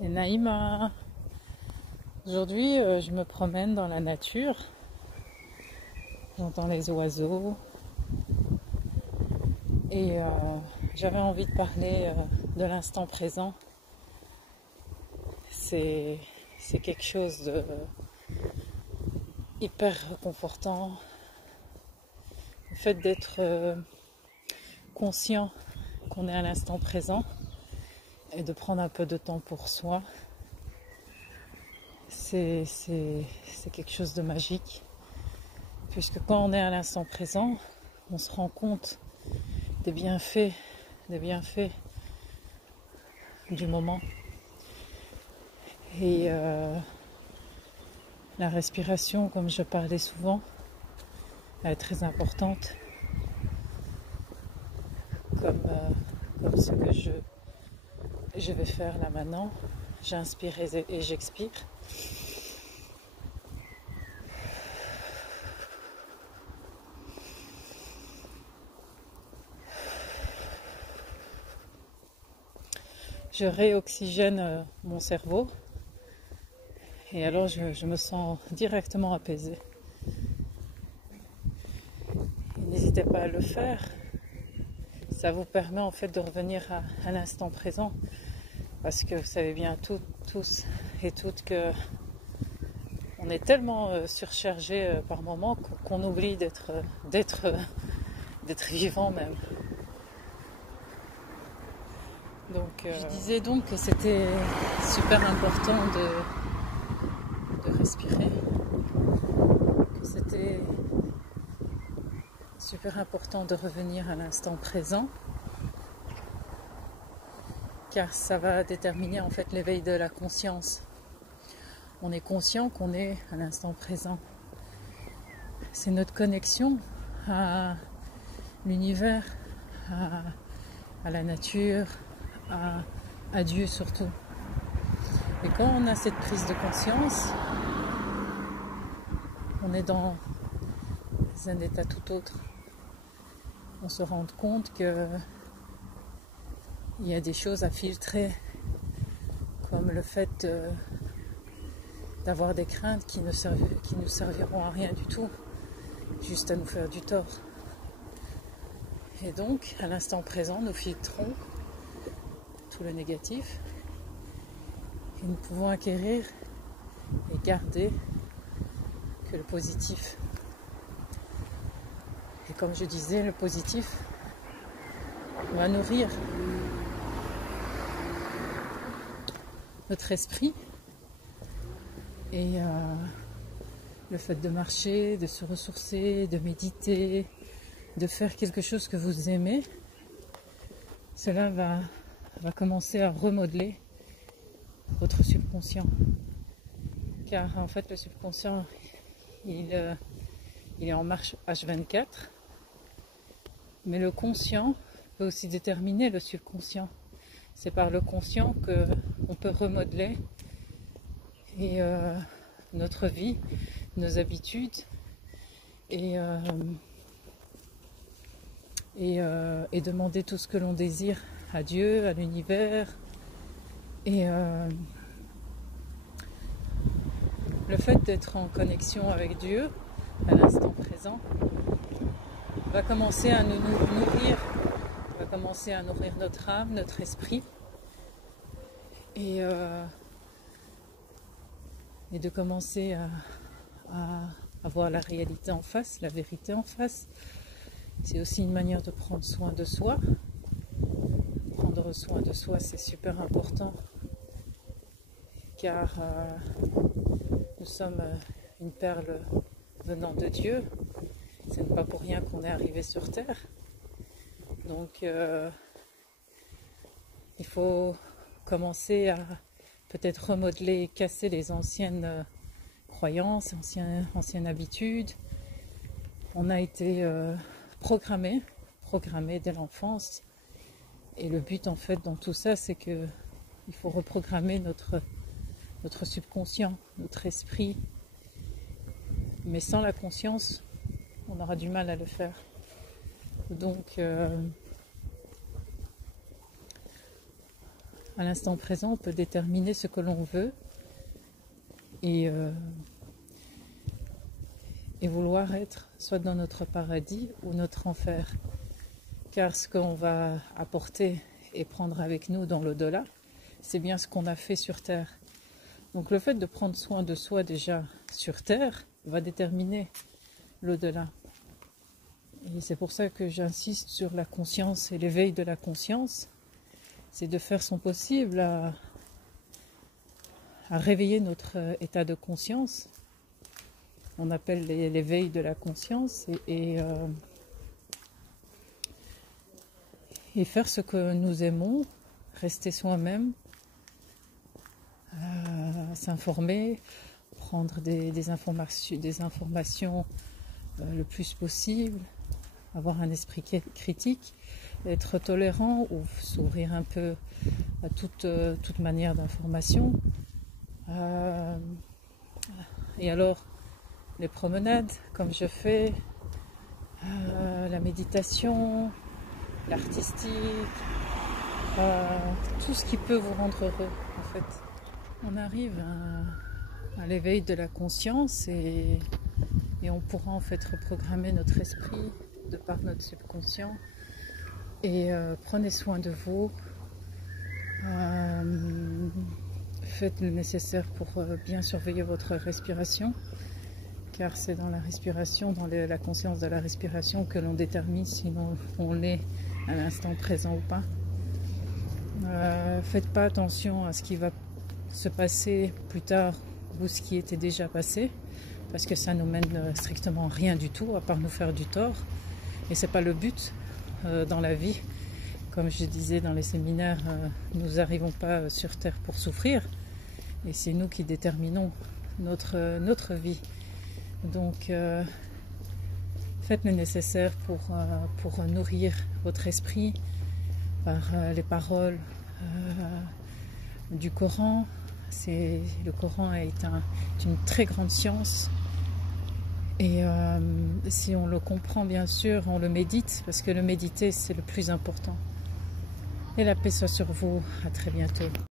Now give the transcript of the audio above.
C'est Naïma. Aujourd'hui, je me promène dans la nature. J'entends les oiseaux. Et j'avais envie de parler de l'instant présent. C'est quelque chose de hyper réconfortant. Le fait d'être conscient qu'on est à l'instant présent et de prendre un peu de temps pour soi, c'est quelque chose de magique. Puisque quand on est à l'instant présent, on se rend compte des bienfaits du moment. Et la respiration, comme je parlais souvent, elle est très importante. Comme ce que je vais faire là maintenant. J'inspire et j'expire. Je réoxygène mon cerveau et alors je me sens directement apaisée. N'hésitez pas à le faire. Ça vous permet en fait de revenir à l'instant présent, parce que vous savez bien tous et toutes que on est tellement surchargé par moment qu'on oublie d'être vivant même. Donc, je disais donc que c'était super important de respirer, que c'était super important de revenir à l'instant présent, car ça va déterminer en fait l'éveil de la conscience. On est conscient qu'on est à l'instant présent. C'est notre connexion à l'univers, à la nature, à Dieu surtout. Et quand on a cette prise de conscience, on est dans un état tout autre. On se rend compte qu'il y a des choses à filtrer, comme le fait d'avoir des craintes qui ne serviront à rien du tout, juste à nous faire du tort. Et donc, à l'instant présent, nous filtrons tout le négatif et nous pouvons acquérir et garder que le positif. Et comme je disais, le positif va nourrir notre esprit et le fait de marcher, de se ressourcer, de méditer, de faire quelque chose que vous aimez, cela va commencer à remodeler votre subconscient. Car en fait le subconscient il est en marche H24, mais le conscient peut aussi déterminer le subconscient. C'est par le conscient qu'on peut remodeler et notre vie, nos habitudes et demander tout ce que l'on désire à Dieu, à l'univers. Et le fait d'être en connexion avec Dieu à l'instant présent va commencer à nous nourrir, va commencer à nourrir notre âme, notre esprit et de commencer à voir la réalité en face, la vérité en face. C'est aussi une manière de prendre soin de soi. Prendre soin de soi, c'est super important, car nous sommes une perle venant de Dieu. Ce n'est pas pour rien qu'on est arrivé sur Terre. Donc il faut commencer à peut-être remodeler, casser les anciennes croyances, anciennes habitudes. On a été programmé dès l'enfance. Et le but en fait dans tout ça, c'est qu'il faut reprogrammer notre subconscient, notre esprit. Mais sans la conscience, on aura du mal à le faire. Donc à l'instant présent, on peut déterminer ce que l'on veut et vouloir être soit dans notre paradis ou notre enfer. Car ce qu'on va apporter et prendre avec nous dans l'au-delà, c'est bien ce qu'on a fait sur Terre. Donc le fait de prendre soin de soi déjà sur Terre va déterminer l'au-delà. Et c'est pour ça que j'insiste sur la conscience et l'éveil de la conscience. C'est de faire son possible à réveiller notre état de conscience. On appelle l'éveil de la conscience et faire ce que nous aimons, rester soi-même, s'informer, prendre des informations le plus possible, avoir un esprit critique, être tolérant ou s'ouvrir un peu à toute manière d'information. Et alors, les promenades, comme je fais, la méditation, l'artistique, tout ce qui peut vous rendre heureux, en fait. On arrive à l'éveil de la conscience et on pourra en fait reprogrammer notre esprit de par notre subconscient. Et prenez soin de vous. Faites le nécessaire pour bien surveiller votre respiration, car c'est dans la respiration, dans la conscience de la respiration que l'on détermine si on est à l'instant présent ou pas. Faites pas attention à ce qui va se passer plus tard ou ce qui était déjà passé, parce que ça nous mène strictement rien du tout, à part nous faire du tort. Et c'est pas le but dans la vie. Comme je disais dans les séminaires, nous n'arrivons pas sur Terre pour souffrir, et c'est nous qui déterminons notre vie. Donc faites le nécessaire pour nourrir votre esprit par les paroles du Coran. Le Coran est une très grande science. Et si on le comprend, bien sûr, on le médite, parce que le méditer, c'est le plus important. Et la paix soit sur vous. À très bientôt.